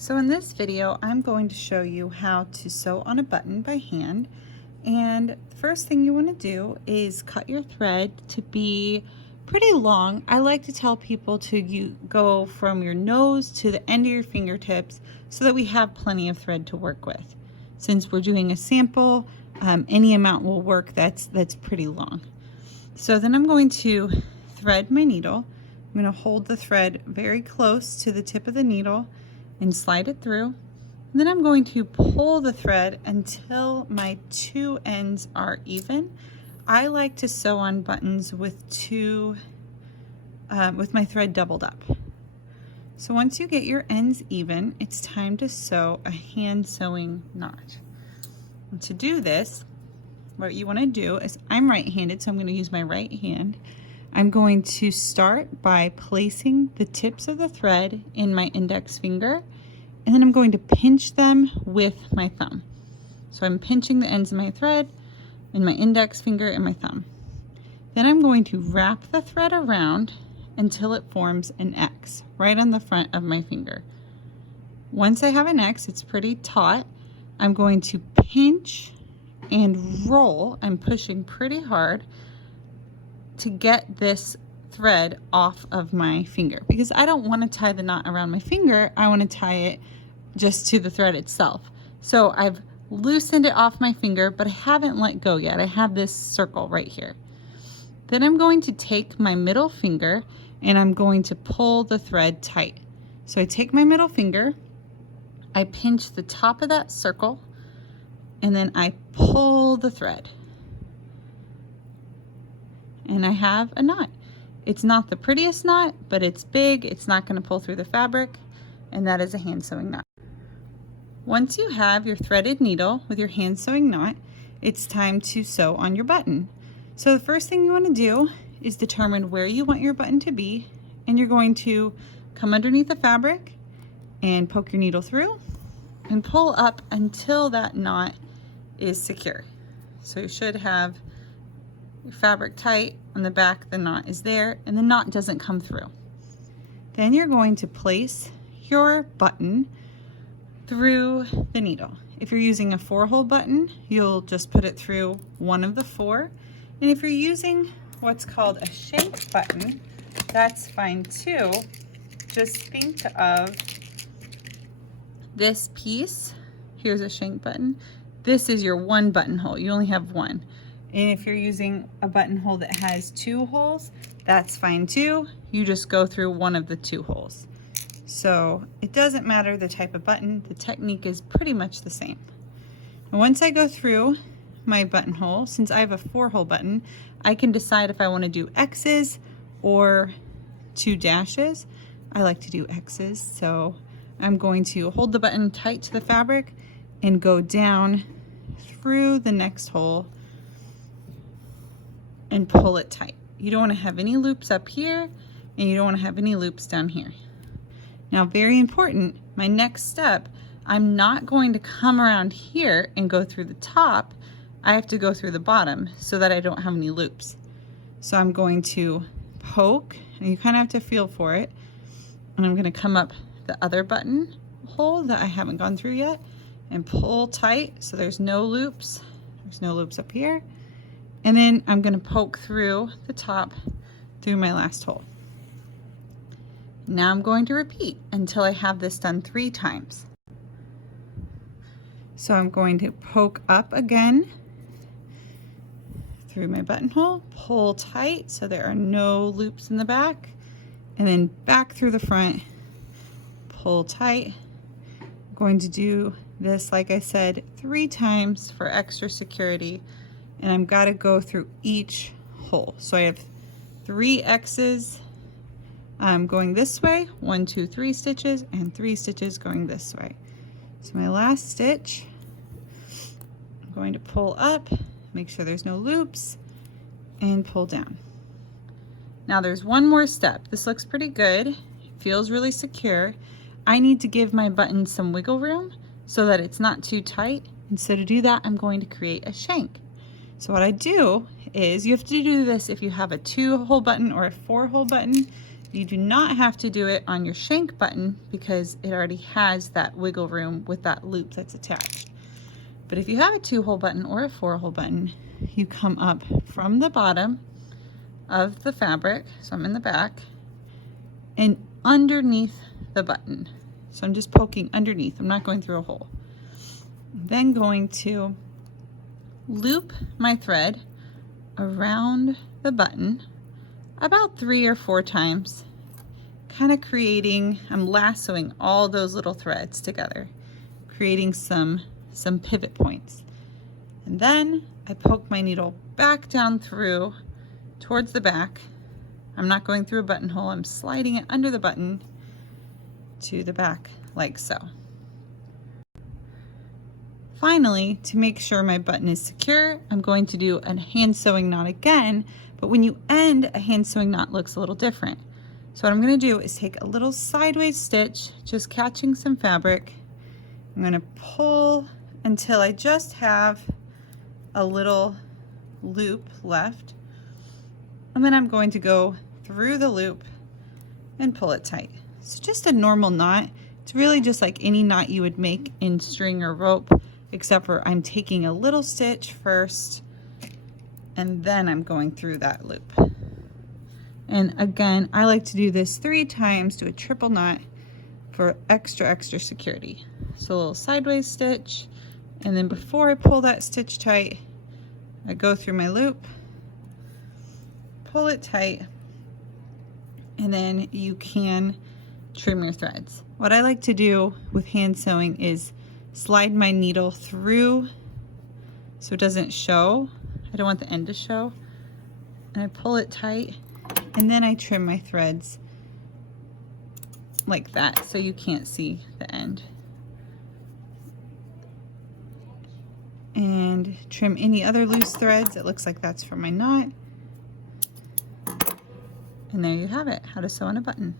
So in this video, I'm going to show you how to sew on a button by hand. And the first thing you want to do is cut your thread to be pretty long. I like to tell people to go from your nose to the end of your fingertips so that we have plenty of thread to work with. Since we're doing a sample, any amount will work that's pretty long. So then I'm going to thread my needle. I'm going to hold the thread very close to the tip of the needle and slide it through. And then I'm going to pull the thread until my two ends are even. I like to sew on buttons with my thread doubled up. So once you get your ends even, it's time to sew a hand sewing knot. And to do this, what you want to do is, I'm right-handed, so I'm going to use my right hand. I'm going to start by placing the tips of the thread in my index finger, and then I'm going to pinch them with my thumb. So I'm pinching the ends of my thread in my index finger and my thumb. Then I'm going to wrap the thread around until it forms an X right on the front of my finger. Once I have an X, it's pretty taut, I'm going to pinch and roll. I'm pushing pretty hard to get this thread off of my finger, because I don't want to tie the knot around my finger. I want to tie it just to the thread itself. So I've loosened it off my finger, but I haven't let go yet. I have this circle right here. Then I'm going to take my middle finger and I'm going to pull the thread tight. So I take my middle finger, I pinch the top of that circle, and then I pull the thread. And I have a knot. It's not the prettiest knot, but it's big. It's not going to pull through the fabric, and that is a hand sewing knot. Once you have your threaded needle with your hand sewing knot, it's time to sew on your button. So the first thing you want to do is determine where you want your button to be, and you're going to come underneath the fabric and poke your needle through and pull up until that knot is secure. So you should have your fabric tight on the back, the knot is there, and the knot doesn't come through. Then you're going to place your button through the needle. If you're using a 4-hole button, you'll just put it through one of the 4. And if you're using what's called a shank button, that's fine too. Just think of this piece. Here's a shank button. This is your 1 buttonhole. You only have 1. And if you're using a buttonhole that has 2 holes, that's fine too. You just go through one of the 2 holes. So it doesn't matter the type of button, the technique is pretty much the same. And once I go through my buttonhole, since I have a 4-hole button, I can decide if I want to do X's or 2 dashes. I like to do X's, so I'm going to hold the button tight to the fabric and go down through the next hole and pull it tight. You don't want to have any loops up here, and you don't want to have any loops down here. Now, very important, my next step, I'm not going to come around here and go through the top. I have to go through the bottom so that I don't have any loops. So I'm going to poke, and you kind of have to feel for it, and I'm going to come up the other button hole that I haven't gone through yet and pull tight so there's no loops. There's no loops up here. And then I'm going to poke through the top through my last hole. Now I'm going to repeat until I have this done 3 times. So I'm going to poke up again through my buttonhole, pull tight so there are no loops in the back, and then back through the front, pull tight. I'm going to do this, like I said, 3 times for extra security, and I've got to go through each hole. So I have 3 X's going this way, 1, 2, 3 stitches, and 3 stitches going this way. So my last stitch, I'm going to pull up, make sure there's no loops, and pull down. Now there's one more step. This looks pretty good, it feels really secure. I need to give my button some wiggle room so that it's not too tight, and so to do that I'm going to create a shank. So what I do is, you have to do this if you have a 2-hole button or a 4-hole button. You do not have to do it on your shank button because it already has that wiggle room with that loop that's attached. But if you have a 2-hole button or a 4-hole button, you come up from the bottom of the fabric, so I'm in the back, and underneath the button. So I'm just poking underneath, I'm not going through a hole. I'm then going to loop my thread around the button about 3 or 4 times, kind of creating, I'm lassoing all those little threads together, creating some pivot points. And then I poke my needle back down through towards the back. I'm not going through a buttonhole, I'm sliding it under the button to the back like so. Finally, to make sure my button is secure, I'm going to do a hand sewing knot again, but when you end, a hand sewing knot looks a little different. So what I'm going to do is take a little sideways stitch, just catching some fabric. I'm going to pull until I just have a little loop left, and then I'm going to go through the loop and pull it tight. So just a normal knot. It's really just like any knot you would make in string or rope, except for I'm taking a little stitch first and then I'm going through that loop. And again, I like to do this 3 times, do a triple knot for extra security. So a little sideways stitch, and then before I pull that stitch tight, I go through my loop, pull it tight, and then you can trim your threads. What I like to do with hand sewing is slide my needle through so it doesn't show. I don't want the end to show. And I pull it tight, and then I trim my threads like that so you can't see the end. And trim any other loose threads. It looks like that's for my knot. And there you have it, how to sew on a button.